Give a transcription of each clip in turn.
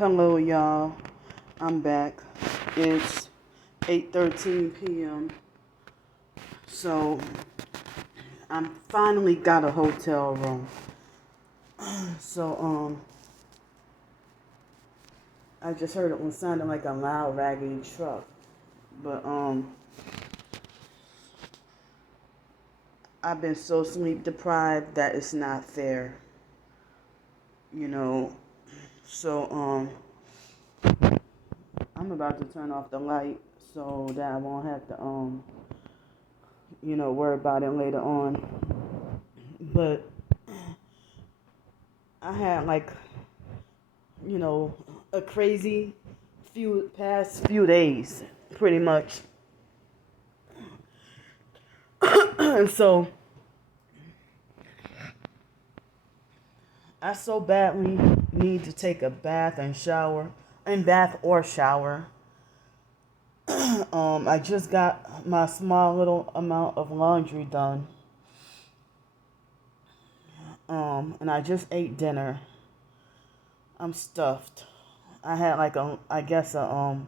Hello, y'all. I'm back. It's 8:13 p.m. So I finally got a hotel room. So I just heard it was sounding like a loud, raggedy truck, but I've been so sleep deprived that it's not fair, you know. So I'm about to turn off the light so that I won't have to worry about it later on. But I had you know, a crazy past few days, pretty much. And so I so badly need to take a bath and shower, and bath or shower. I just got my small little amount of laundry done. And I just ate dinner. I'm stuffed. I had a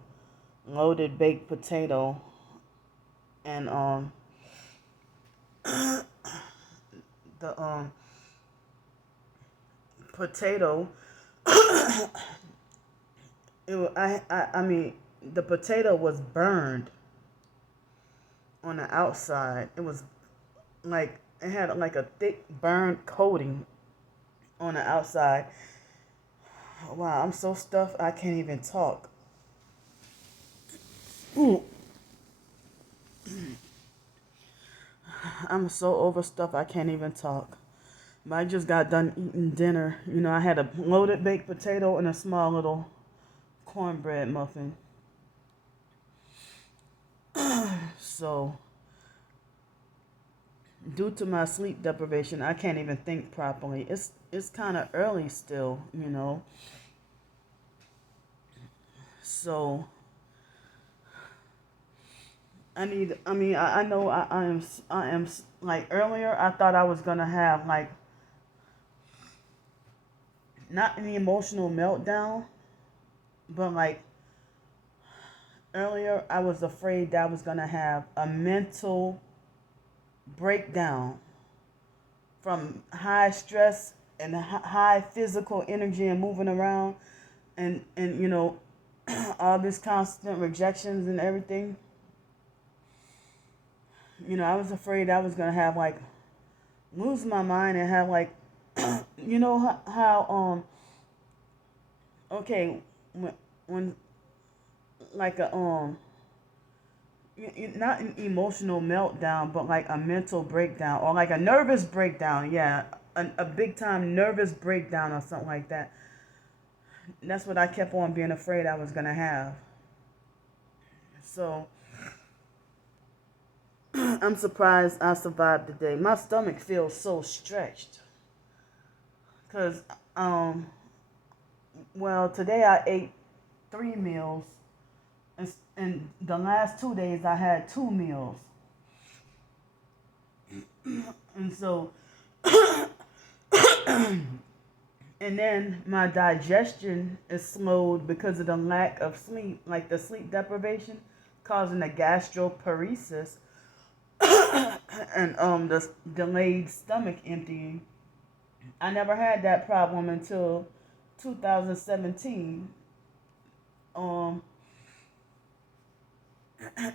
loaded baked potato and the potato I mean the potato was burned on the outside. It was like it had like a thick burned coating on the outside. Wow, I'm so stuffed I can't even talk. Ooh. I'm so overstuffed I can't even talk. But I just got done eating dinner. I had a loaded baked potato and a small little cornbread muffin. So, due to my sleep deprivation, I can't even think properly. It's kind of early still. So, I know I am like earlier I thought I was going to have like not an emotional meltdown, but like earlier I was afraid that I was going to have a mental breakdown from high stress and high physical energy and moving around and all this constant rejections and everything. I was afraid I was gonna have like lose my mind and have like how okay when like a not an emotional meltdown, but like a mental breakdown or like a nervous breakdown. Yeah, a big time nervous breakdown or something like that. That's what I kept on being afraid I was gonna have. So I'm surprised I survived the day. My stomach feels so stretched. Cause well today I ate 3 meals, and the last 2 days I had 2 meals, and so and then my digestion is slowed because of the lack of sleep, like the sleep deprivation, causing a gastroparesis and the delayed stomach emptying. I never had that problem until 2017. Um,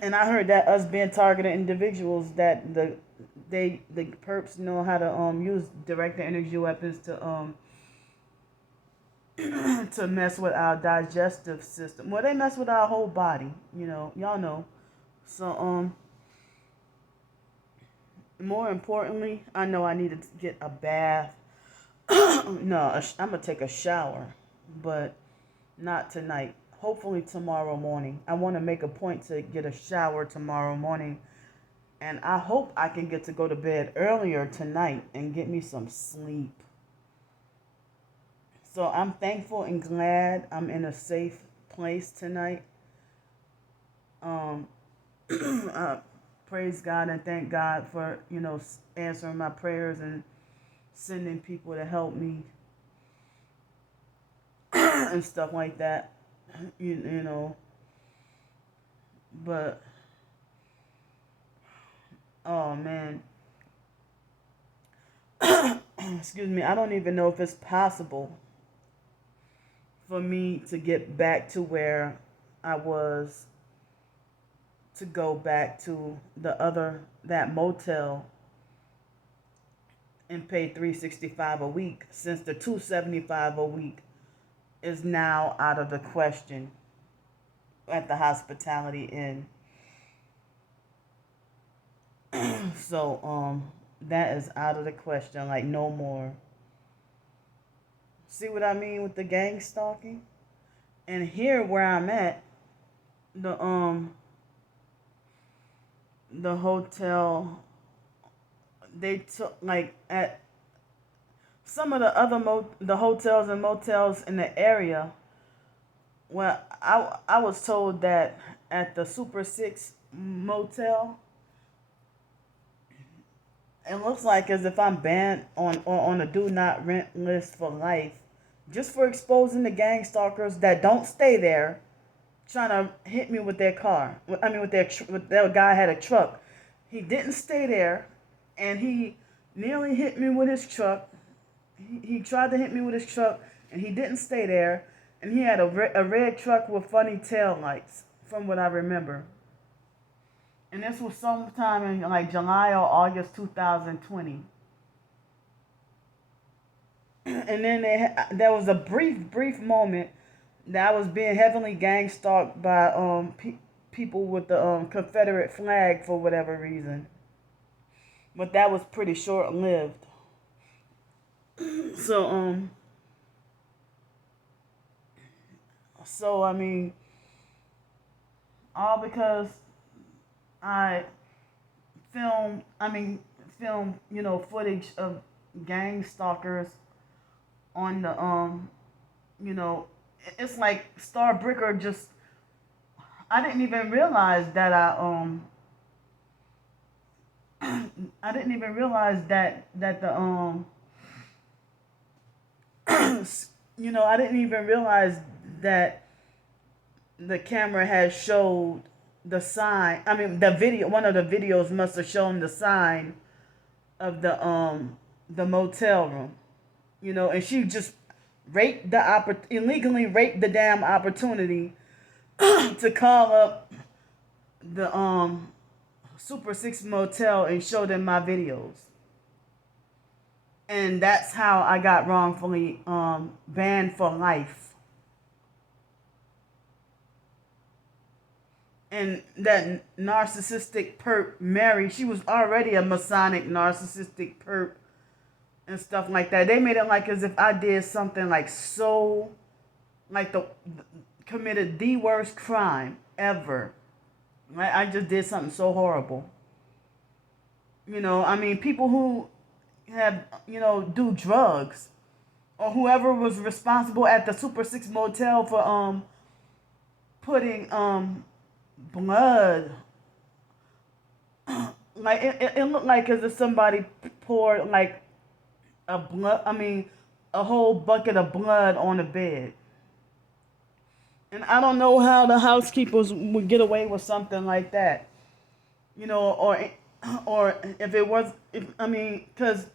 and I heard that us being targeted individuals that the perps know how to use direct energy weapons to mess with our digestive system. Well, they mess with our whole body, y'all know. So more importantly, I know I needed to get a bath. No, I'm gonna take a shower, but not tonight. Hopefully tomorrow morning. I want to make a point to get a shower tomorrow morning, and I hope I can get to go to bed earlier tonight and get me some sleep. So I'm thankful and glad I'm in a safe place tonight. I praise God and thank God for answering my prayers and sending people to help me. and stuff like that. You know, but oh man, excuse me. I don't even know if it's possible for me to get back to where I was, to go back to that motel and pay $365 a week, since the $275 a week is now out of the question at the Hospitality Inn. So that is out of the question, like no more. See what I mean with the gang stalking? And here where I'm at, the the hotel, they took, like, at some of the other the hotels and motels in the area. Well, I was told that at the Super 6 motel, it looks like as if I'm banned on a do not rent list for life, just for exposing the gang stalkers that don't stay there, trying to hit me with their car. I mean, with their guy had a truck. He didn't stay there, and he nearly hit me with his truck. He tried to hit me with his truck, and he didn't stay there. And he had a red truck with funny tail lights, from what I remember. And this was sometime in like July or August 2020. And then there was a brief moment that I was being heavily gang stalked by people with the Confederate flag for whatever reason. But that was pretty short lived. So I mean, all because I film, footage of gang stalkers on the you know, it's like Starbricker just, I didn't even realize that I didn't even realize that the I didn't even realize that the camera had showed the sign. I mean, the video. One of the videos must have shown the sign of the motel room. And she just illegally raped the damn opportunity to call up the Super 6 motel and show them my videos. And that's how I got wrongfully banned for life. And that narcissistic perp, Mary, she was already a Masonic narcissistic perp and stuff like that. They made it like as if I did something like so, like committed the worst crime ever. Like I just did something so horrible. I mean, people who have, do drugs, or whoever was responsible at the Super 6 motel for putting blood, like it looked like as if somebody poured like a whole bucket of blood on the bed. And I don't know how the housekeepers would get away with something like that, or if it was, because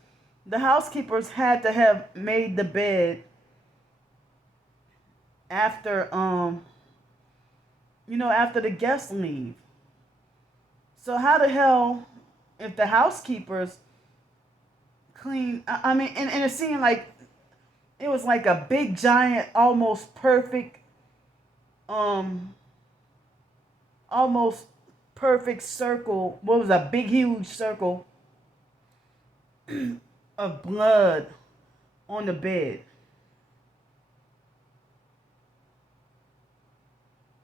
the housekeepers had to have made the bed after after the guests leave. So how the hell, if the housekeepers clean, and it seemed like it was like a big giant, almost perfect circle. What was a big huge circle of blood on the bed.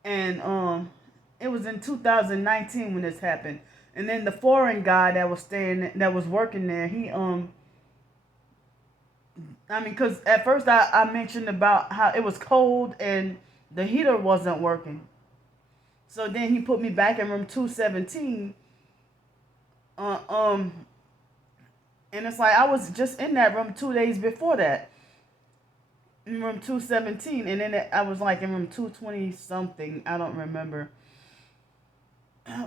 And it was in 2019 when this happened. And then the foreign guy that was working there, he because at first I mentioned about how it was cold and the heater wasn't working. So then he put me back in room 217. And it's like I was just in that room 2 days before that. in room 217, and then I was like in room 220 something. I don't remember.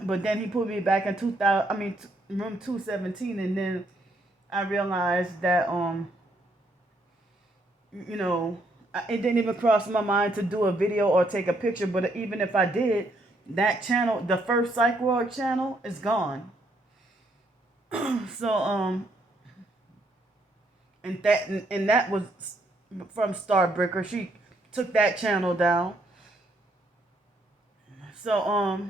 But then he put me back in 2000. I mean, room 217, and then I realized that you know, it didn't even cross my mind to do a video or take a picture. But even if I did, that channel, the first Psych World channel, is gone. So and that was from Starbreaker. She took that channel down. So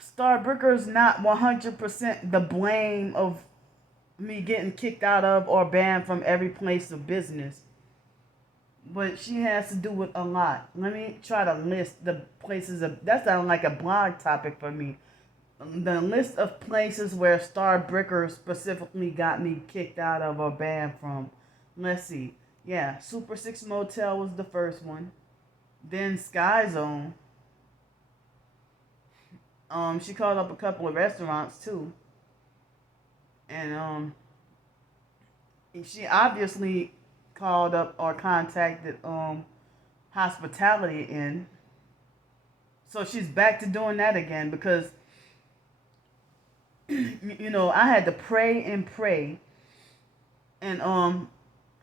Starbreaker is not 100% the blame of me getting kicked out of or banned from every place of business. But she has to do with a lot. Let me try to list the places of that sounds like a blog topic for me. The list of places where Starbreaker specifically got me kicked out of or banned from. Let's see. Yeah, Super 6 Motel was the first one. Then Sky Zone. She called up a couple of restaurants too. And she obviously called up or contacted Hospitality Inn. So she's back to doing that again because I had to pray and pray. And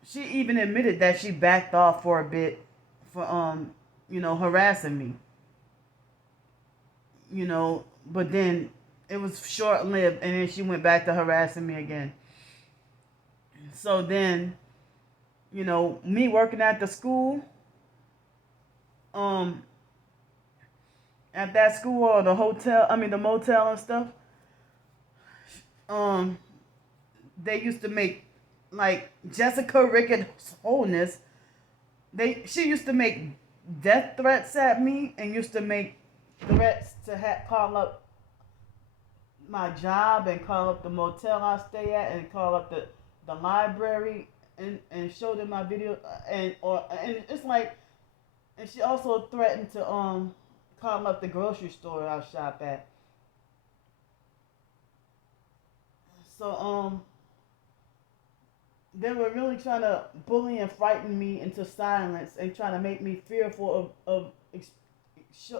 she even admitted that she backed off for a bit for harassing me. But then it was short lived, and then she went back to harassing me again. So then, me working at the school, at that school or the hotel, the motel and stuff, they used to make, like, Jessica Ricketts Wholeness, she used to make death threats at me and used to make threats to call up my job and call up the motel I stay at and call up the library and show them my video and it's like, and she also threatened to call up the grocery store I shop at. So they were really trying to bully and frighten me into silence and trying to make me fearful of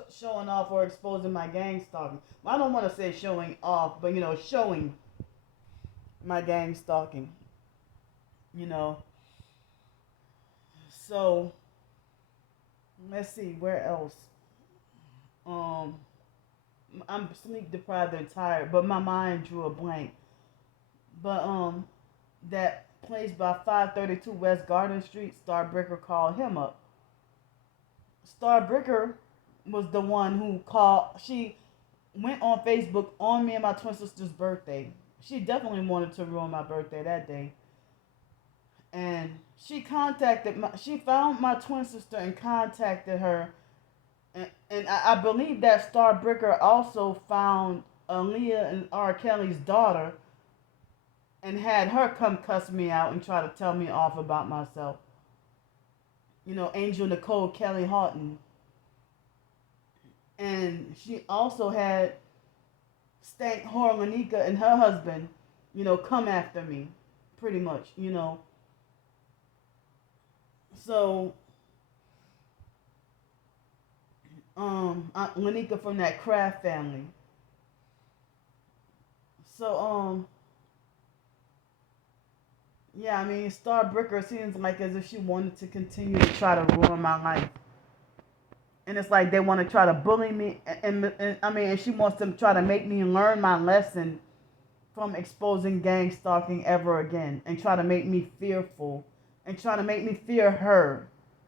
showing off or exposing my gang stalking. Well, I don't want to say showing off, but showing my gang stalking. So let's see where else. I'm sleep deprived and tired, but my mind drew a blank. But that place by 532 West Garden Street, Starbreaker called him up. Starbreaker was the one who called. She went on Facebook on me and my twin sister's birthday. She definitely wanted to ruin my birthday that day. And she found my twin sister and contacted her. And I believe that Starbreaker also found Aaliyah and R. Kelly's daughter and had her come cuss me out and try to tell me off about myself. Angel Nicole Kelly Houghton. And she also had Stank Whore Lanika and her husband, come after me, pretty much, So, Lanika from that Kraft family. So, yeah, Starbreaker seems like as if she wanted to continue to try to ruin my life. And it's like they want to try to bully me, and she wants to try to make me learn my lesson from exposing gang stalking ever again, and try to make me fearful, and try to make me fear her,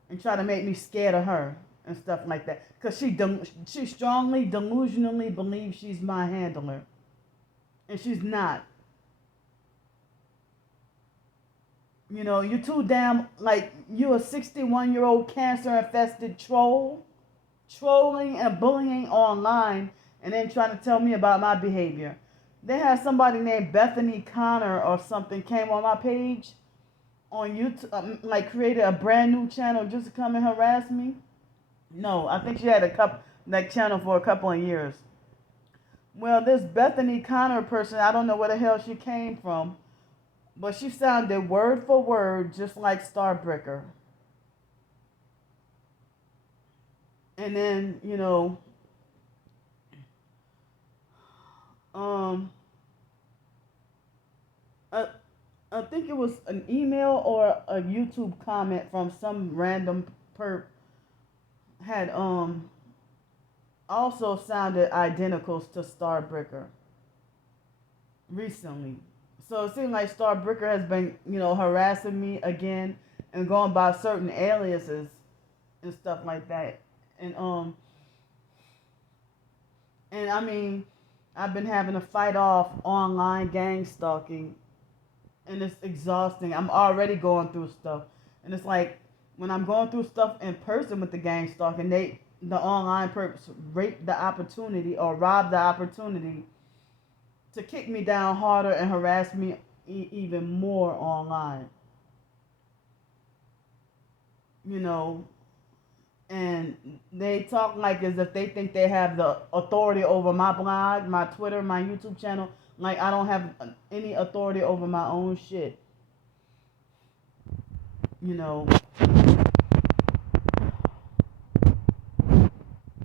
and try to make me scared of her and stuff like that. Because she strongly, delusionally believes she's my handler, and she's not. You're too damn, like, you're a 61-year-old cancer-infested troll, trolling and bullying online, and then trying to tell me about my behavior. They had somebody named Bethany Connor or something came on my page on YouTube, like created a brand new channel just to come and harass me. No, I think she had that channel for a couple of years. Well, this Bethany Connor person, I don't know where the hell she came from, but she sounded word for word just like Starbreaker. And then, um, I, I think it was an email or a YouTube comment from some random perp had also sounded identical to Starbreaker recently. So it seems like Starbreaker has been, harassing me again and going by certain aliases and stuff like that. And I mean, I've been having to fight off online gang stalking, and it's exhausting. I'm already going through stuff, and it's like when I'm going through stuff in person with the gang stalking, the online perps rape the opportunity or rob the opportunity to kick me down harder and harass me even more online. You know, and they talk like as if they think they have the authority over my blog, my Twitter, my YouTube channel. Like I don't have any authority over my own shit. You know,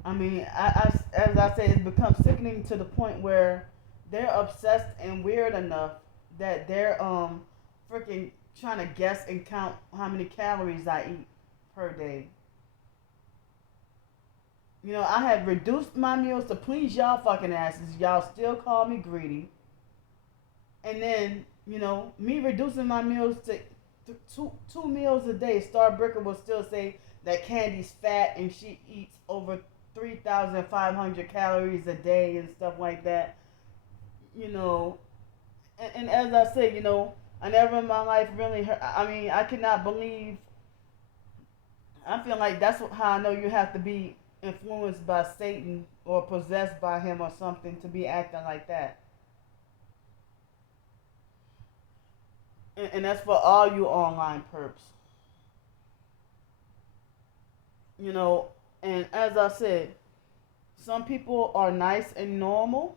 I mean, as I say, it's become sickening to the point where they're obsessed and weird enough that they're freaking trying to guess and count how many calories I eat per day. I had reduced my meals to please y'all fucking asses. Y'all still call me greedy. And then, me reducing my meals to two meals a day, Starbreaker will still say that Candy's fat and she eats over 3,500 calories a day and stuff like that. You know, and as I say, I never in my life really heard, I mean, I cannot believe, I feel like that's how I know you have to be influenced by Satan or possessed by him or something to be acting like that. And that's for all you online perps. You know, and as I said, some people are nice and normal.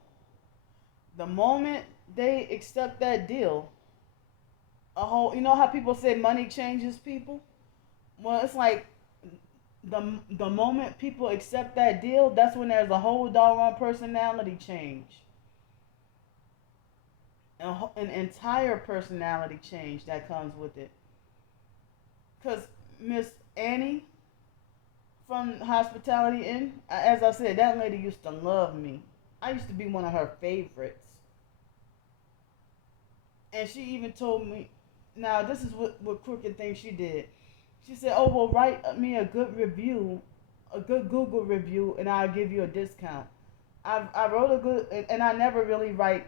The moment they accept that deal, how people say money changes people? Well, it's like the moment people accept that deal, that's when there's a whole doggone personality change. An entire personality change that comes with it. Because Miss Annie from Hospitality Inn, as I said, that lady used to love me. I used to be one of her favorites. And she even told me, now this is what crooked thing she did. She said, "Oh well, write me a good review, a good Google review, and I'll give you a discount." I wrote a good, and I never really write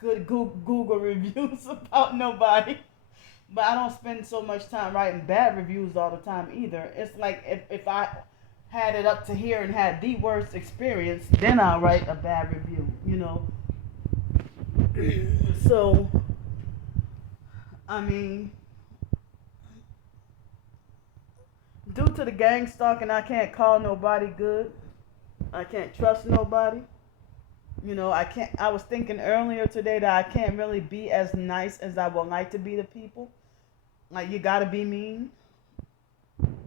good Google reviews about nobody. But I don't spend so much time writing bad reviews all the time either. It's like if I had it up to here and had the worst experience, then I'll write a bad review. So, I mean, due to the gang stalking, I can't call nobody good. I can't trust nobody. I can't. I was thinking earlier today that I can't really be as nice as I would like to be to people. Like you gotta be mean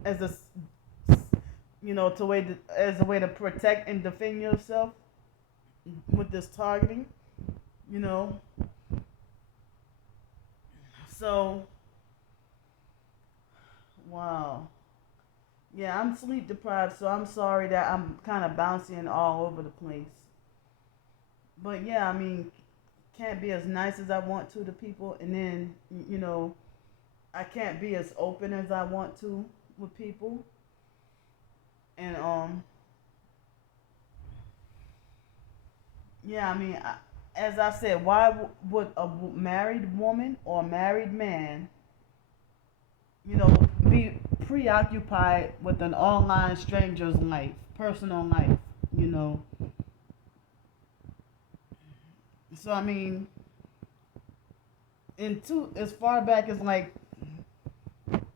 as as a way to protect and defend yourself with this targeting. You know. So, wow. Yeah, I'm sleep deprived, so I'm sorry that I'm kind of bouncing all over the place. But yeah, I mean, can't be as nice as I want to people, and then I can't be as open as I want to with people, and yeah, I mean, as I said, why would a married woman or married man, be preoccupied with an online stranger's life, personal life, you know? So I mean, as far back as like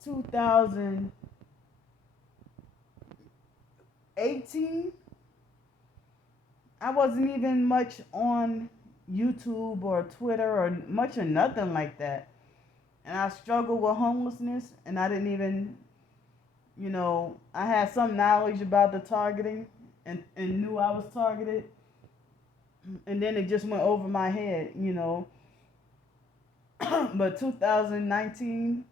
2018, I wasn't even much on YouTube or Twitter or much of nothing like that. and I struggled with homelessness, and I didn't even, I had some knowledge about the targeting, and knew I was targeted, and then it just went over my head. But 2019,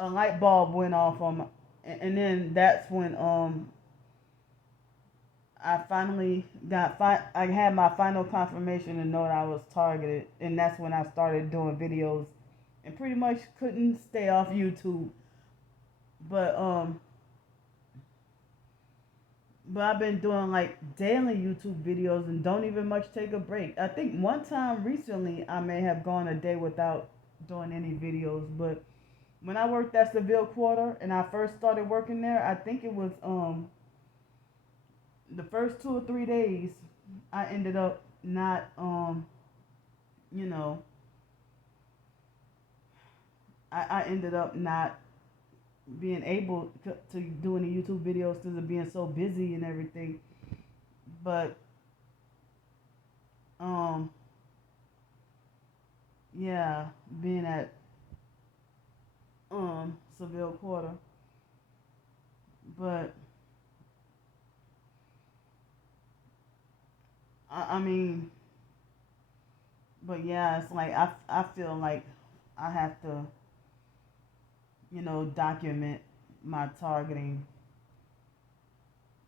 a light bulb went off on my, and then that's when I finally I had my final confirmation to know that I was targeted, and that's when I started doing videos, and pretty much couldn't stay off YouTube. But I've been doing like daily YouTube videos and don't even much take a break. I think one time recently I may have gone a day without doing any videos, but when I worked at Seville Quarter and I first started working there, I think it was the first 2 or 3 days I ended up not you know I ended up not being able to do any YouTube videos because of being so busy and everything. But um yeah, being at Seville Quarter. But I mean, but yeah, it's like I feel like I have to, document my targeting.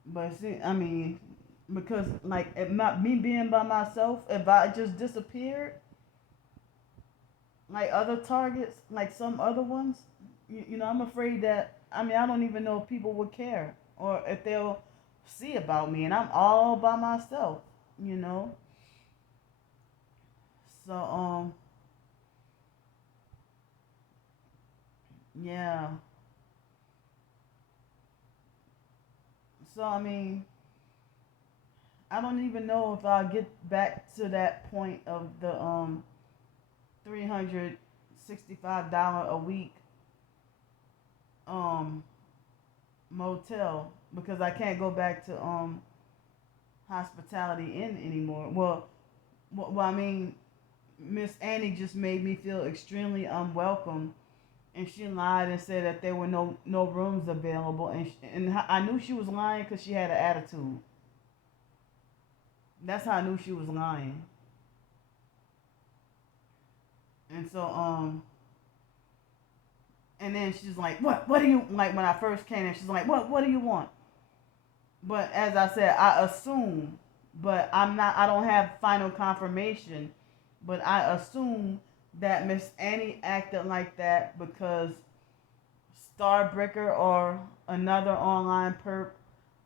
But see, I mean, because like me being by myself, if I just disappeared, like other targets, like some other ones, I'm afraid that, I mean, I don't even know if people would care or if they'll see about me, and I'm all by myself, you know. So yeah. So I mean, I don't even know if I'll get back to that point of the $365 a week um motel, because I can't go back to Hospitality Inn anymore. Well, I mean, Miss Annie just made me feel extremely unwelcome, and she lied and said that there were no rooms available, and I knew she was lying because she had an attitude. That's how I knew she was lying. And so and then she's like, what do you like, when I first came in, she's like, what do you want? But as I said, I assume, but I don't have final confirmation, but I assume that Miss Annie acted like that because Starbreaker or another online perp,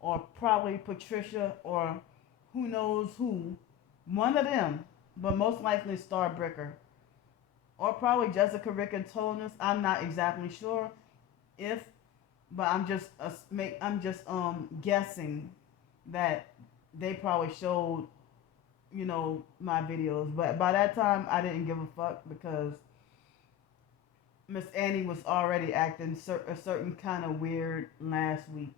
or probably Patricia, or who knows who, one of them, but most likely Starbreaker, or probably Jessica Rick and Tonus. I'm not exactly sure if, but I'm just guessing that they probably showed, my videos. But by that time, I didn't give a fuck because Miss Annie was already acting a certain kind of weird last week,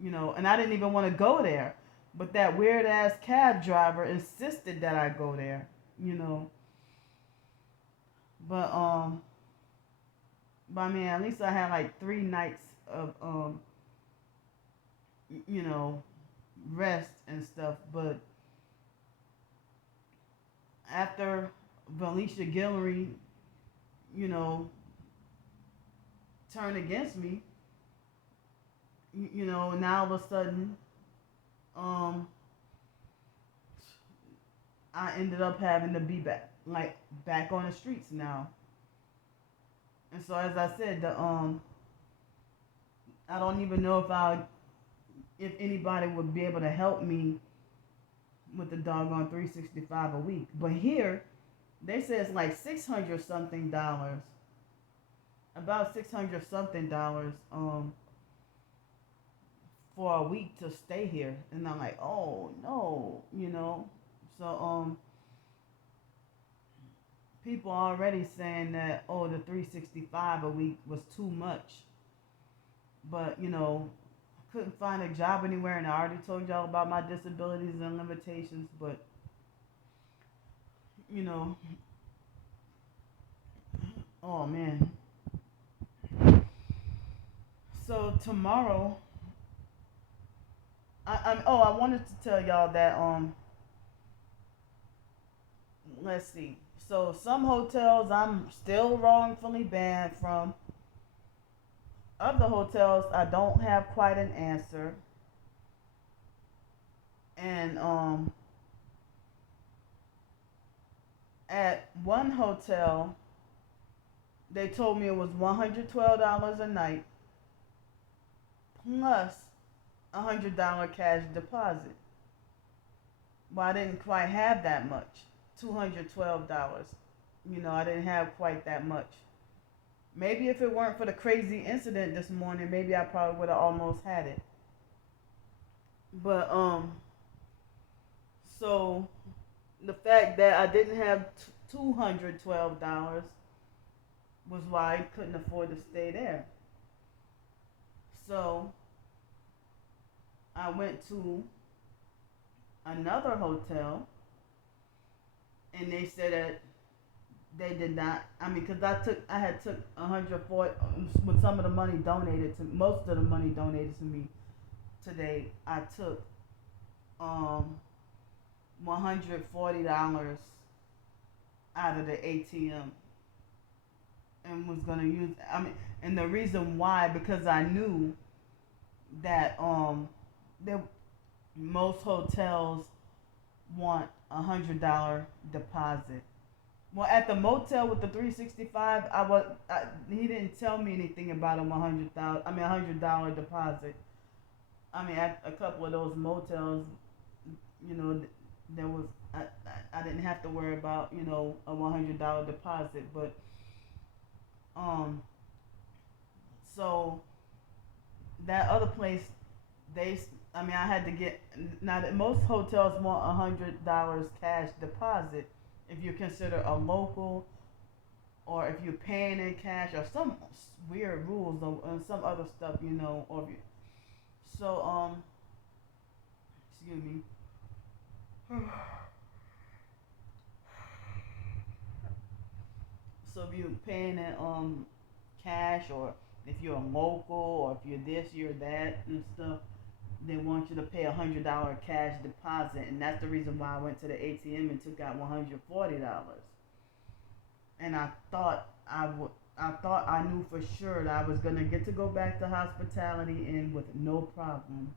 and I didn't even want to go there. But that weird ass cab driver insisted that I go there, you know. But I mean, at least I had like 3 nights of you know, rest and stuff. But after Valicia Guillory, you know, turned against me, now all of a sudden, um, I ended up having to be back on the streets now. And so, as I said, I don't even know if anybody would be able to help me with the doggone 365 a week. But here, they say it's like $600 something, about $600 something for a week to stay here, and I'm like, oh no. So people already saying that, oh, the 365 a week was too much, but couldn't find a job anywhere, and I already told y'all about my disabilities and limitations. But you know Oh man. So tomorrow, I wanted to tell y'all that let's see. So some hotels I'm still wrongfully banned from. Other hotels I don't have quite an answer. And at one hotel they told me it was $112 a night plus $100 cash deposit. Well, I didn't quite have that much. $212. I didn't have quite that much. Maybe if it weren't for the crazy incident this morning, maybe I probably would have almost had it. But so the fact that I didn't have $212 was why I couldn't afford to stay there. So I went to another hotel, and they said that they did not. I mean, because I had took 140 with some of the money donated to most of the money donated to me today. I took $140 out of the ATM and was gonna use. I mean, and the reason why, because I knew that there most hotels want $100 deposit. Well, at the motel with the 365, he didn't tell me anything about a 100,000. I mean, $100 deposit. I mean, at a couple of those motels, you know, there was I didn't have to worry about a $100 deposit, but um, so that other place, they I mean, I had to get now that most hotels want $100 cash deposit if you consider a local or if you're paying in cash or some weird rules or some other stuff, or if you, so excuse me. So if you're paying in cash or if you're a local or if you're this, you're that and stuff, they want you to pay $100 cash deposit, and that's the reason why I went to the ATM and took out $140. And I thought I knew for sure that I was gonna get to go back to hospitality and with no problem,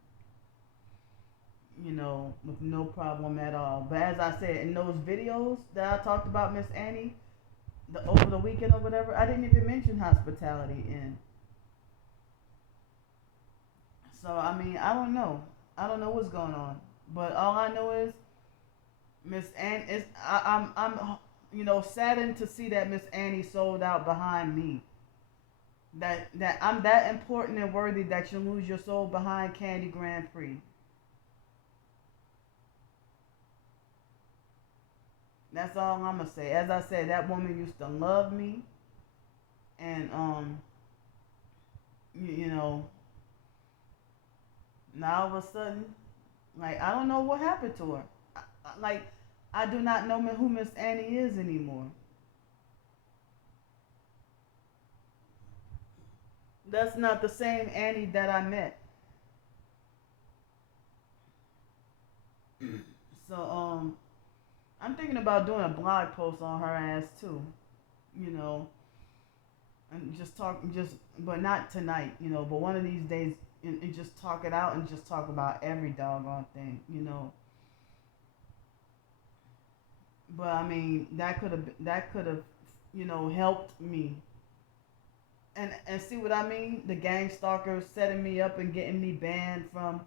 with no problem at all. But as I said in those videos that I talked about Miss Annie over the weekend or whatever, I didn't even mention hospitality in. So I mean, I don't know. I don't know what's going on. But all I know is Miss Annie is I'm saddened to see that Miss Annie sold out behind me. That I'm that important and worthy that you lose your soul behind Candy Grandpre. That's all I'm gonna say. As I said, that woman used to love me, and you know, now all of a sudden, like I don't know what happened to her. Like I do not know who Miss Annie is anymore. That's not the same Annie that I met. So I'm thinking about doing a blog post on her ass too. You know, and just talk, just but not tonight. But one of these days, and just talk it out and just talk about every doggone thing. But I mean, that could have helped me. And see what I mean? The gang stalkers setting me up and getting me banned from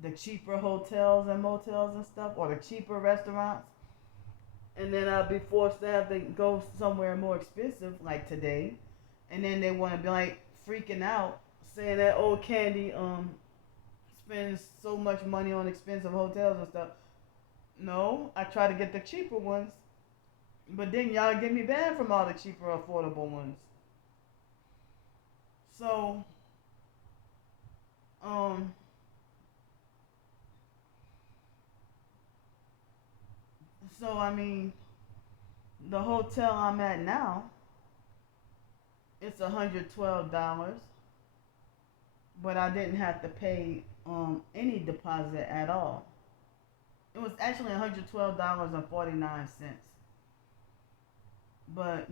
the cheaper hotels and motels and stuff, or the cheaper restaurants, and then I'll be forced to have to go somewhere more expensive, like today, and then they want to be like freaking out, saying that old Candy spends so much money on expensive hotels and stuff. No, I try to get the cheaper ones, but then y'all get me banned from all the cheaper, affordable ones. So, um, so I mean, the hotel I'm at now, it's $112, but I didn't have to pay any deposit at all. It was actually $112.49. But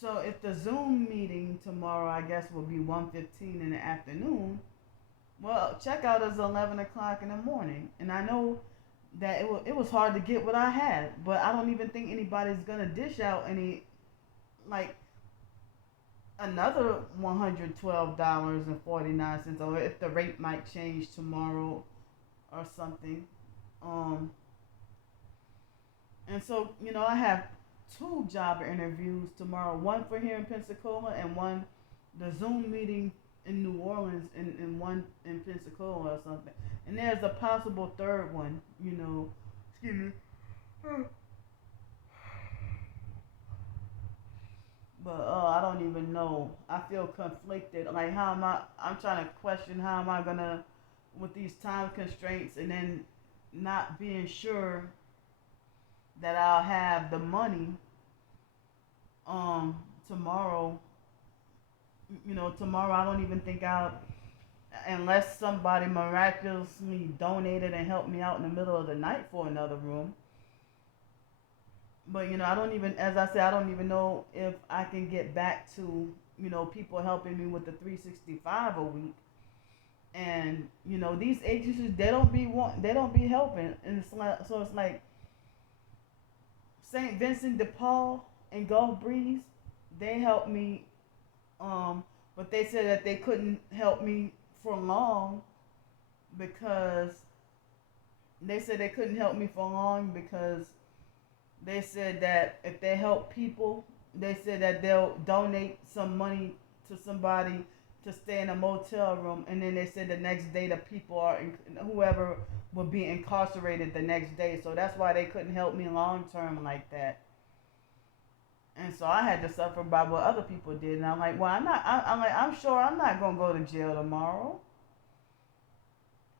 so if the Zoom meeting tomorrow, I guess, will be 1:15 in the afternoon. Well, checkout is 11 o'clock in the morning, and I know that it was hard to get what I had, but I don't even think anybody's gonna dish out any, like, another $112.49, or if the rate might change tomorrow or something. Um, and so I have two job interviews tomorrow. One for here in Pensacola, and one the Zoom meeting in New Orleans, and one in Pensacola or something. And there's a possible third one. Excuse me. But I don't even know. I feel conflicted. Like, how am I? I'm trying to question, how am I gonna, with these time constraints, and then not being sure that I'll have the money tomorrow. Tomorrow I don't even think I'll, unless somebody miraculously donated and helped me out in the middle of the night for another room. But I don't even, as I said, I don't even know if I can get back to people helping me with the 365 a week. And these agencies, they don't be helping, and it's like St. Vincent de Paul and Gulf Breeze, they helped me, but they said that they couldn't help me for long, because because they said that if they help people, they said that they'll donate some money to somebody to stay in a motel room, and then they said the next day the people whoever will be incarcerated the next day. So that's why they couldn't help me long term like that. And so I had to suffer by what other people did, and I'm like, well, I'm sure I'm not gonna go to jail tomorrow.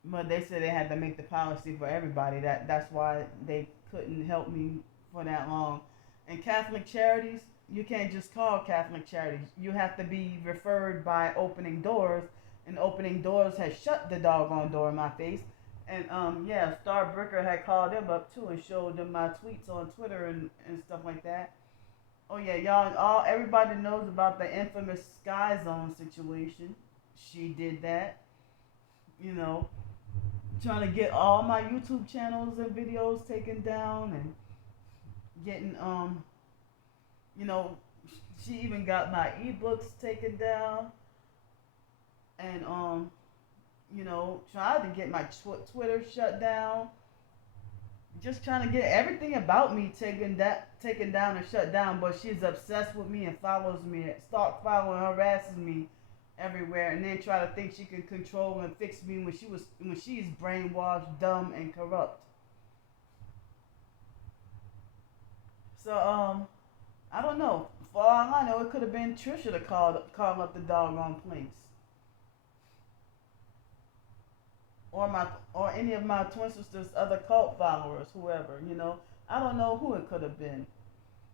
But they said they had to make the policy for everybody. That's why they couldn't help me for that long. And Catholic Charities, you can't just call Catholic Charities. You have to be referred by Opening Doors, and Opening Doors has shut the doggone door in my face. And yeah, Starbricker had called them up too and showed them my tweets on Twitter and stuff like that. Oh yeah, everybody knows about the infamous Sky Zone situation. She did that, you know, trying to get all my YouTube channels and videos taken down, and getting you know, she even got my ebooks taken down, and tried to get my Twitter shut down. Just trying to get everything about me taken down and shut down. But she's obsessed with me and follows me, start following, harasses me everywhere, and then try to think she can control and fix me when she's brainwashed, dumb, and corrupt. So I don't know. For all I know, it could have been Trisha to call up the doggone place, or any of my twin sisters' other cult followers, whoever. I don't know who it could have been,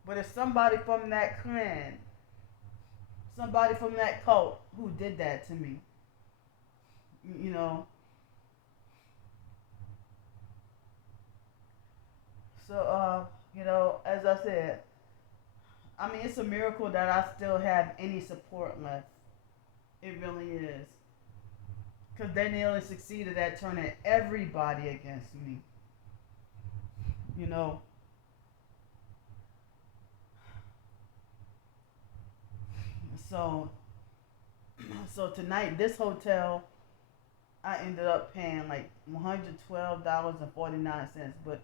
but it's somebody from that clan, somebody from that cult who did that to me. You know. So as I said, I mean, it's a miracle that I still have any support left. It really is. Because they nearly succeeded at turning everybody against me. You know. So, so tonight, this hotel, I ended up paying like $112.49. But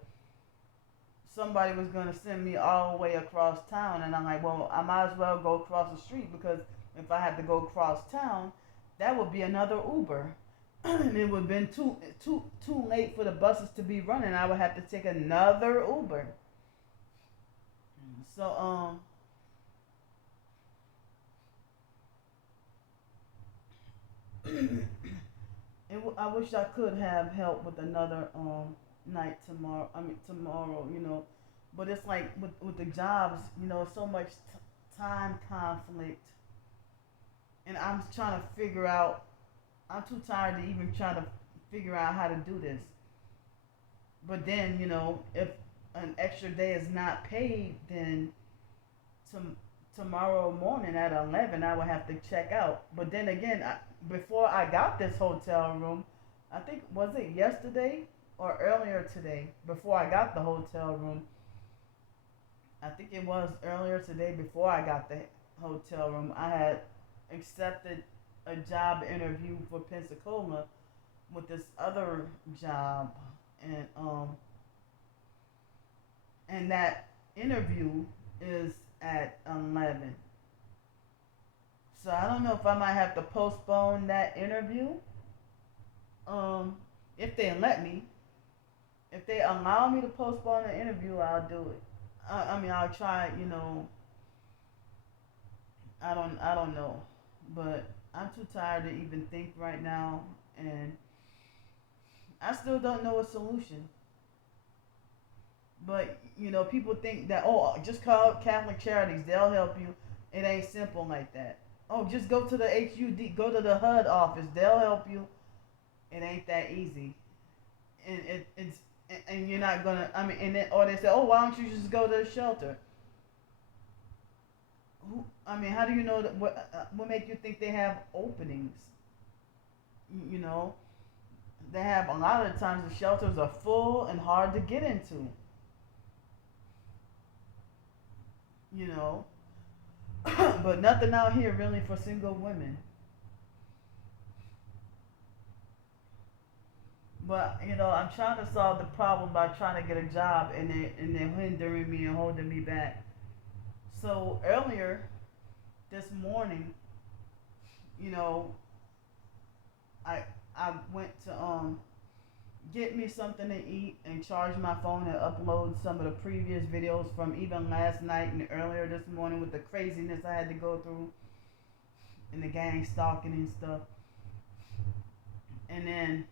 somebody was going to send me all the way across town. And I'm like, well, I might as well go across the street, because if I had to go across town, that would be another Uber. And it would have been too late for the buses to be running. I would have to take another Uber. So I wish I could have help with another night tomorrow. I mean tomorrow, But it's like with the jobs, so much time conflict, and I'm trying to figure out. I'm too tired to even try to figure out how to do this. But then, if an extra day is not paid, then to, tomorrow morning at 11, I will have to check out. But then again, before I got this hotel room, I think, was it yesterday or earlier today, before I got the hotel room, I think it was earlier today before I got the hotel room, I had accepted a job interview for Pensacola with this other job, and that interview is at 11. So I don't know if I might have to postpone that interview. Um, if they let me, if they allow me to postpone the interview, I'll do it. I mean, I'll try. I don't know, but I'm too tired to even think right now, and I still don't know a solution. But people think that, oh, just call Catholic Charities, they'll help you. It ain't simple like that. Oh, just go to the HUD, go to the HUD office, they'll help you. It ain't that easy, and and you're not gonna. I mean, and then, or they say, oh, why don't you just go to the shelter? Who? I mean, how do you know that? What make you think they have openings? You know, they have a lot of times the shelters are full and hard to get into. You know, but nothing out here really for single women. But I'm trying to solve the problem by trying to get a job, and they're hindering me and holding me back. So earlier this morning, you know, I I went to get me something to eat and charge my phone and upload some of the previous videos from even last night and earlier this morning with the craziness I had to go through and the gang stalking and stuff. And then,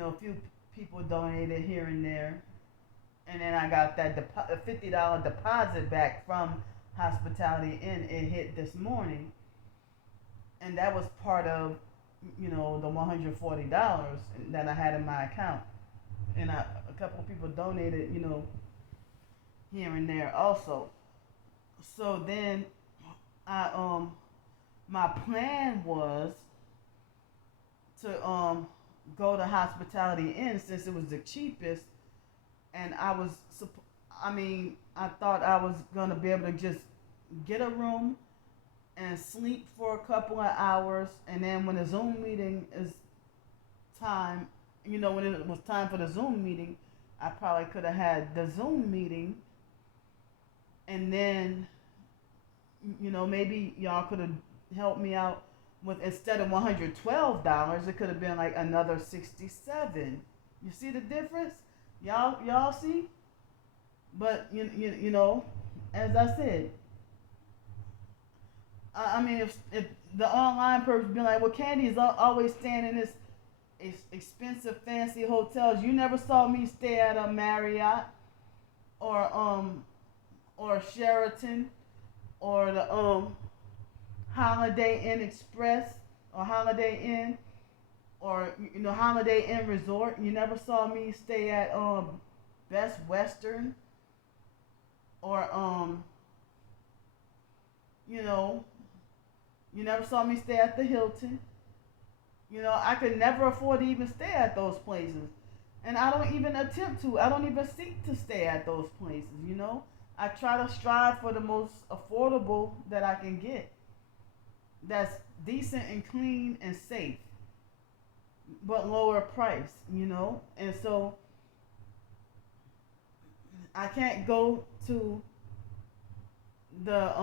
a few people donated here and there. And then I got that $50 deposit back from Hospitality Inn. It hit this morning. And that was part of, the $140 that I had in my account. And a couple of people donated, here and there also. So then I my plan was to go to Hospitality Inn since it was the cheapest, and I thought I was gonna be able to just get a room and sleep for a couple of hours, and then when the Zoom meeting is time, when it was time for the Zoom meeting, I probably could have had the Zoom meeting, and then maybe y'all could have helped me out with, instead of $112, it could have been like another 67. You see the difference? Y'all see? But as I said, I mean, if the online person be like, well, Candy is always staying in this expensive, fancy hotels. You never saw me stay at a Marriott or Sheraton or the Holiday Inn Express or Holiday Inn or Holiday Inn Resort. You never saw me stay at Best Western or you never saw me stay at the Hilton. I could never afford to even stay at those places. And I don't even attempt to. I don't even seek to stay at those places. I try to strive for the most affordable that I can get. That's decent and clean and safe, but lower price. And so I can't go to the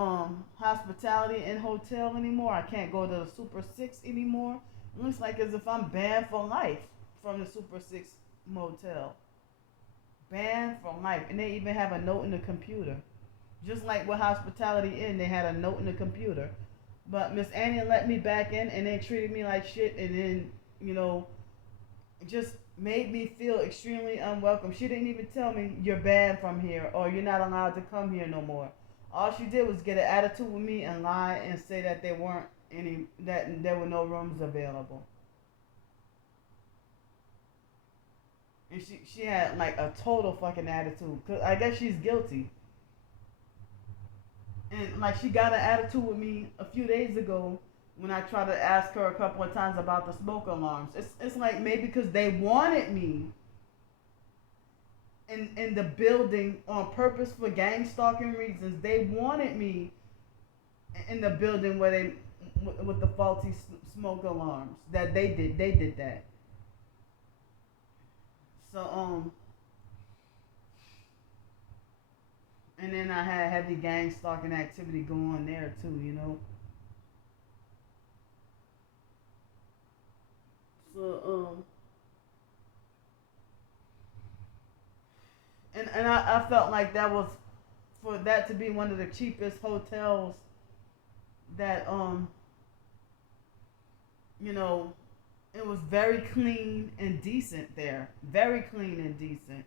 Hospitality and Hotel anymore. I can't go to the Super 6 anymore. It looks like as if I'm banned for life from the Super 6 motel. Banned for life. And they even have a note in the computer. Just like with Hospitality Inn, they had a note in the computer. But Miss Annie let me back in, and they treated me like shit, and then, just made me feel extremely unwelcome. She didn't even tell me you're banned from here or you're not allowed to come here no more. All she did was get an attitude with me and lie and say that there were no rooms available. And she had like a total fucking attitude. Cause I guess she's guilty. And like she got an attitude with me a few days ago when I tried to ask her a couple of times about the smoke alarms. It's like maybe because they wanted me in the building on purpose for gang stalking reasons. They wanted me in the building where they with the faulty smoke alarms. That they did that. So and then I had heavy gang stalking activity going on there too, you know. So and I felt like that was for that to be one of the cheapest hotels that you know, it was very clean and decent there. Very clean and decent.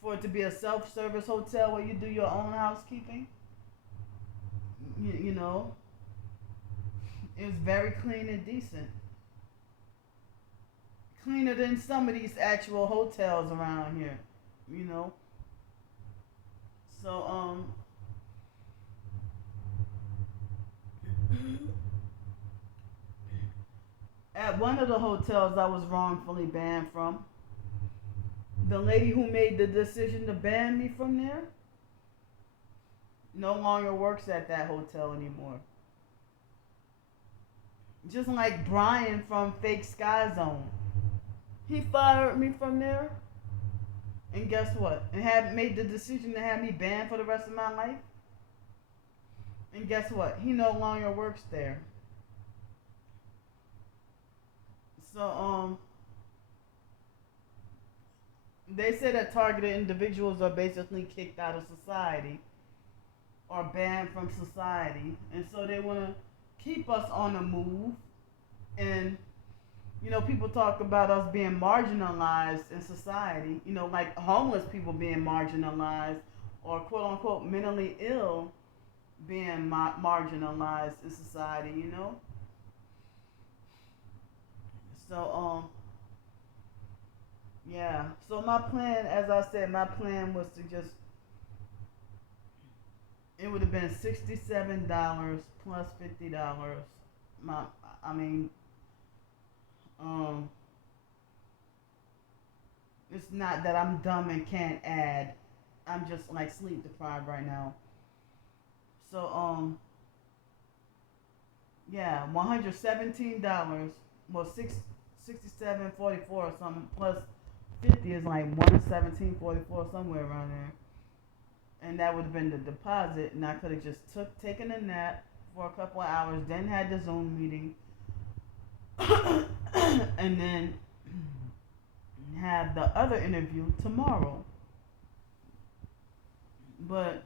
For it to be a self-service hotel where you do your own housekeeping, you know, it was very clean and decent. Cleaner than some of these actual hotels around here, you know. So at one of the hotels I was wrongfully banned from, the lady who made the decision to ban me from there no longer works at that hotel anymore. Just like Brian from Fake Sky Zone. He fired me from there. And guess what? And had made the decision to have me banned for the rest of my life. And guess what? He no longer works there. So they say that targeted individuals are basically kicked out of society or banned from society, and so they want to keep us on the move. And you know, people talk about us being marginalized in society, you know, like homeless people being marginalized or quote unquote mentally ill being marginalized in society, you know. So yeah, so my plan, as I said, my plan was to just, it would have been $67 plus $50. My, I mean, um, it's not that I'm dumb and can't add. I'm just like sleep deprived right now. So yeah, $117. Well, 67.44 or something plus 50 is like 117.44 somewhere around there. And that would have been the deposit, and I could have just taken a nap for a couple of hours, then had the Zoom meeting, and then have the other interview tomorrow. But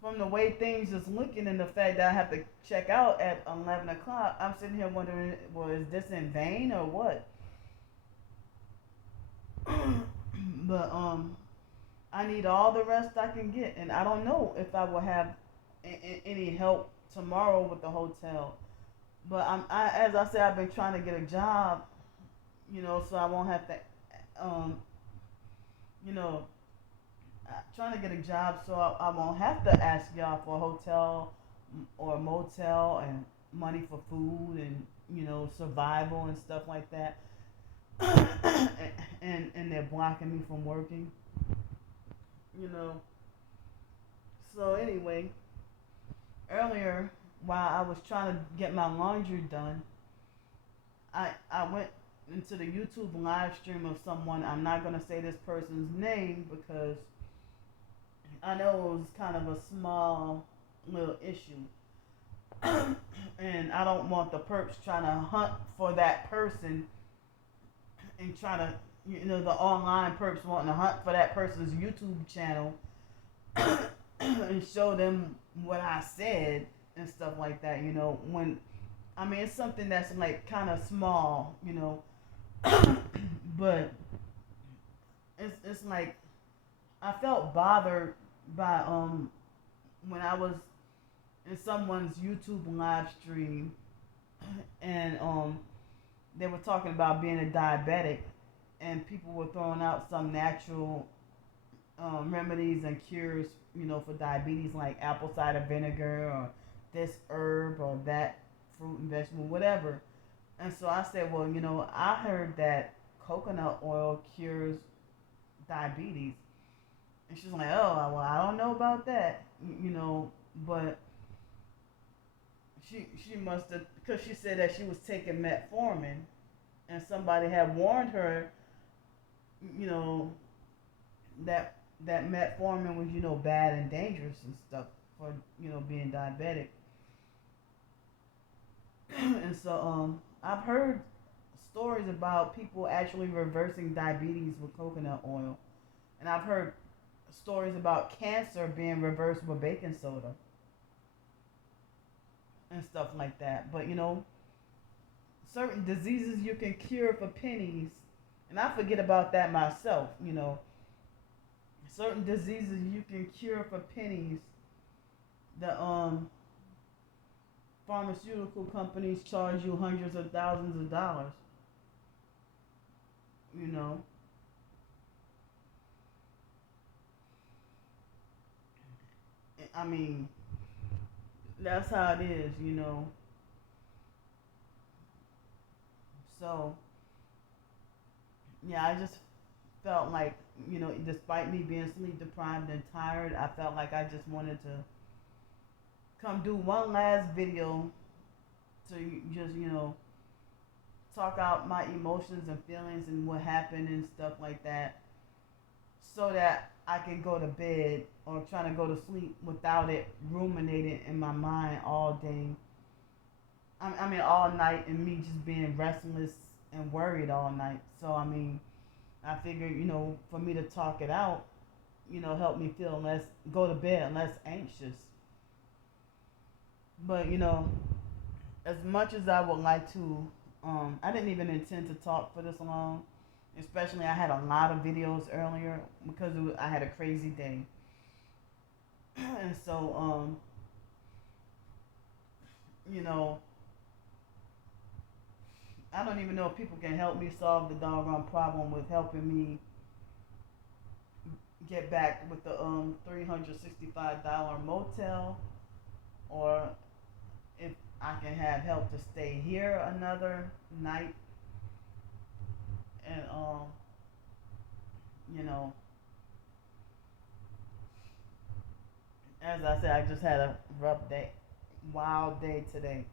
from the way things is looking and the fact that I have to check out at 11 o'clock, I'm sitting here wondering, well, is this in vain or what? But I need all the rest I can get, and I don't know if I will have any help tomorrow with the hotel. But as I said, I've been trying to get a job, you know, so I won't have to, um, you know, trying to get a job so I won't have to ask y'all for a hotel or a motel and money for food and you know survival and stuff like that. And they're blocking me from working, you know. So anyway, earlier while I was trying to get my laundry done, I went into the YouTube live stream of someone. I'm not gonna say this person's name because I know it was kind of a small little issue. And I don't want the perps trying to hunt for that person and try to, you know, the online perps wanting to hunt for that person's YouTube channel and show them what I said and stuff like that, you know, when, I mean, it's something that's like kind of small, you know, But it's like I felt bothered by when I was in someone's YouTube live stream, and they were talking about being a diabetic, and people were throwing out some natural remedies and cures, for diabetes, like apple cider vinegar or this herb or that fruit and vegetable, whatever. And so I said, well, I heard that coconut oil cures diabetes. And she's like, oh, well, I don't know about that, but she must have, because she said that she was taking metformin, and somebody had warned her, you know, that metformin was, bad and dangerous and stuff for, being diabetic. And so I've heard stories about people actually reversing diabetes with coconut oil. And I've heard stories about cancer being reversed with baking soda and stuff like that. But certain diseases you can cure for pennies. And I forget about that myself, certain diseases you can cure for pennies. The pharmaceutical companies charge you hundreds of thousands of dollars. You know, I mean, that's how it is. So, yeah, I just felt like, despite me being sleep deprived and tired, I felt like I just wanted to come do one last video to just, talk out my emotions and feelings and what happened and stuff like that, so that I can go to bed or try to go to sleep without it ruminating in my mind all day. I mean, all night, and me just being restless and worried all night. So, I mean, I figured, for me to talk it out, help me feel less, go to bed less anxious. But, as much as I would like to, I didn't even intend to talk for this long. Especially, I had a lot of videos earlier because I had a crazy day. And so, you know, I don't even know if people can help me solve the doggone problem with helping me get back with the $365 motel, or if I can have help to stay here another night. And you know, as I said, I just had a rough day, wild day today.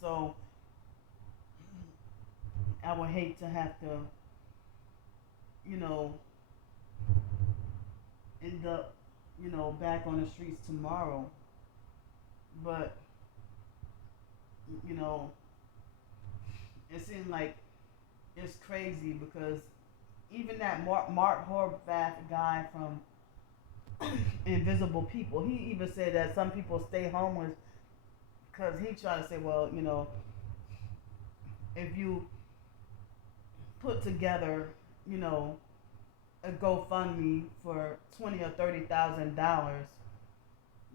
So I would hate to have to, you know, end up, back on the streets tomorrow. But, you know, it seems like it's crazy because even that Mark Horvath guy from Invisible People, he even said that some people stay homeless because he tried to say, well, if you put together, you know, a GoFundMe for $20,000 or $30,000,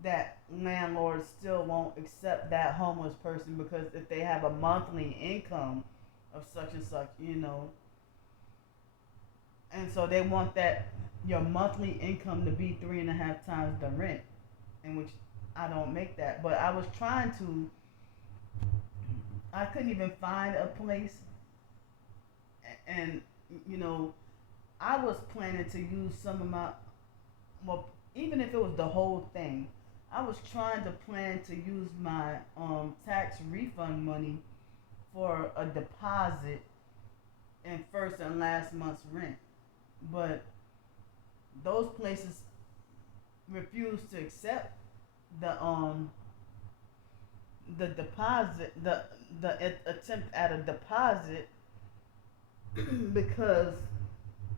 that landlords still won't accept that homeless person because if they have a monthly income of such and such. And so they want that your monthly income to be 3.5 times the rent, in which I don't make that. But I was trying to, I couldn't even find a place, and you know, I was planning to use some of my, well, even if it was the whole thing, I was trying to plan to use my tax refund money for a deposit in first and last month's rent. But those places refused to accept the deposit, the attempt at a deposit because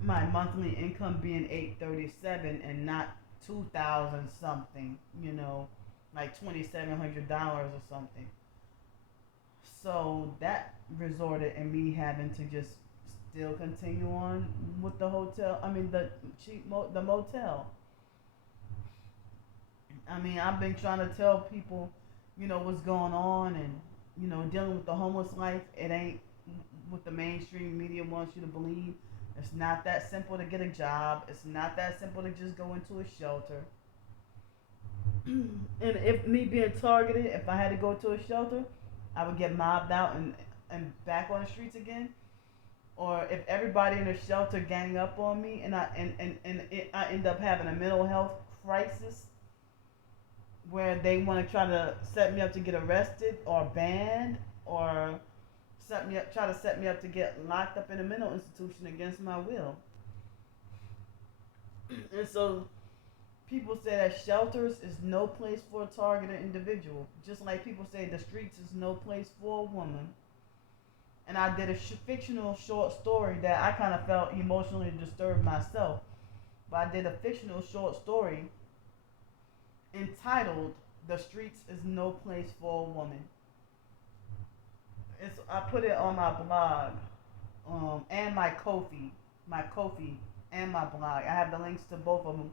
my monthly income being 837 and not 2,000 something, like $2,700 or something. So that resorted in me having to just still continue on with the hotel. I mean the motel. I mean, I've been trying to tell people, what's going on, and dealing with the homeless life. It ain't what the mainstream media wants you to believe. It's not that simple to get a job. It's not that simple to just go into a shelter. And if me being targeted, if I had to go to a shelter, I would get mobbed out and back on the streets again. Or if everybody in the shelter gang up on me I end up having a mental health crisis where they want to try to set me up to get arrested or banned or try to set me up to get locked up in a mental institution against my will. And so people say that shelters is no place for a targeted individual, just like people say the streets is no place for a woman. And I did a fictional short story that I kind of felt emotionally disturbed myself. But I did a fictional short story entitled "The Streets is No Place for a Woman." I put it on my blog, and my Kofi, and my blog. I have the links to both of them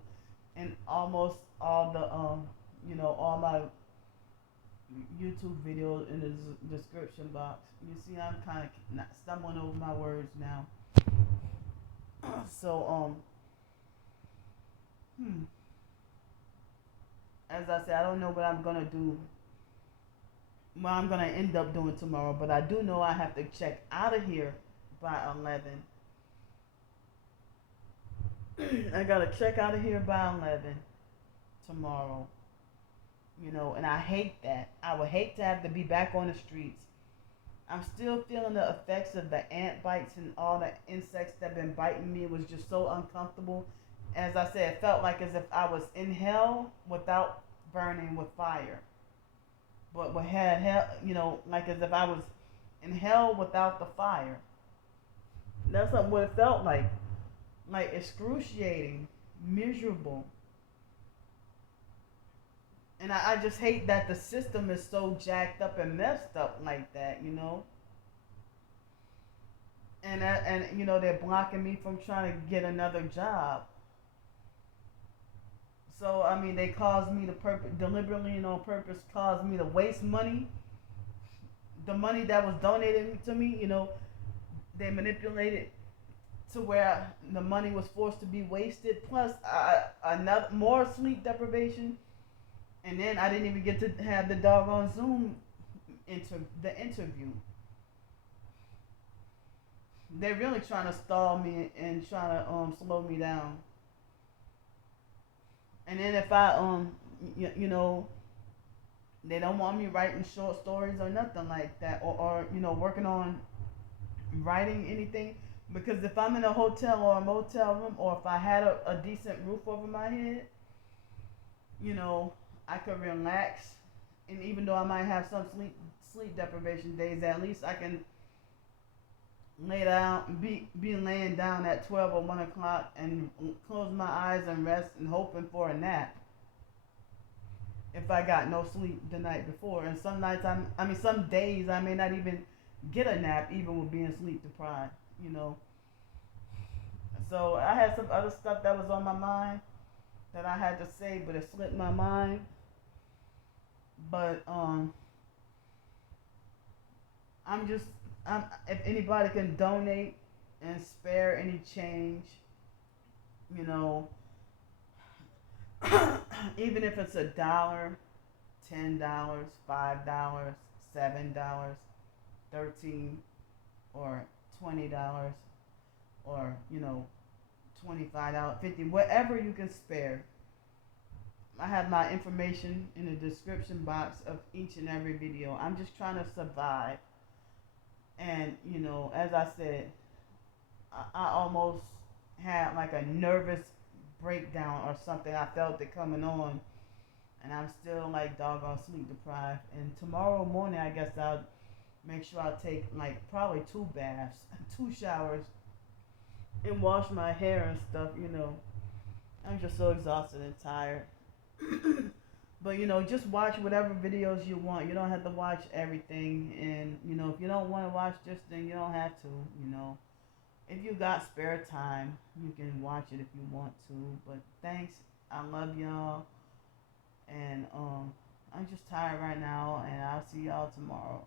in almost all the all my YouTube videos in the description box. You see, I'm kind of stumbling over my words now. So as I said, I don't know what I'm gonna do. What I'm gonna end up doing tomorrow, but I do know I have to check out of here by 11. I gotta check out of here by 11 tomorrow. And I hate that. I would hate to have to be back on the streets. I'm still feeling the effects of the ant bites and all the insects that have been biting me. It was just so uncomfortable. As I said, it felt like as if I was in hell without burning with fire. But what had hell, like as if I was in hell without the fire. That's what it felt like excruciating, miserable. And I just hate that the system is so jacked up and messed up like that. And they're blocking me from trying to get another job. So I mean, they caused me to deliberately and on purpose caused me to waste money. The money that was donated to me, they manipulated to where the money was forced to be wasted. Plus, another more sleep deprivation, and then I didn't even get to have the doggone Zoom the interview. They're really trying to stall me and trying to slow me down. And then if I they don't want me writing short stories or nothing like that, or working on writing anything, because if I'm in a hotel or a motel room, or if I had a decent roof over my head, I could relax. And even though I might have some sleep deprivation days, at least I can lay down, be laying down at 12 or 1 o'clock and close my eyes and rest and hoping for a nap. If I got no sleep the night before, and some nights some days I may not even get a nap, even with being sleep deprived. So I had some other stuff that was on my mind that I had to say, but it slipped my mind. But if anybody can donate and spare any change, you know, even if it's $1, $10, $5, $7, 13, or $20, or $25, 50, whatever you can spare. I have my information in the description box of each and every video. I'm just trying to survive. And, as I said, I almost had like a nervous breakdown or something. I felt it coming on. And I'm still like doggone sleep deprived. And tomorrow morning, I guess I'll make sure I take like probably 2 baths, 2 showers, and wash my hair and stuff. I'm just so exhausted and tired. But just watch whatever videos you want. You don't have to watch everything. And if you don't want to watch this, then you don't have to. If you got spare time, you can watch it if you want to. But thanks. I love y'all. And I'm just tired right now, and I'll see y'all tomorrow.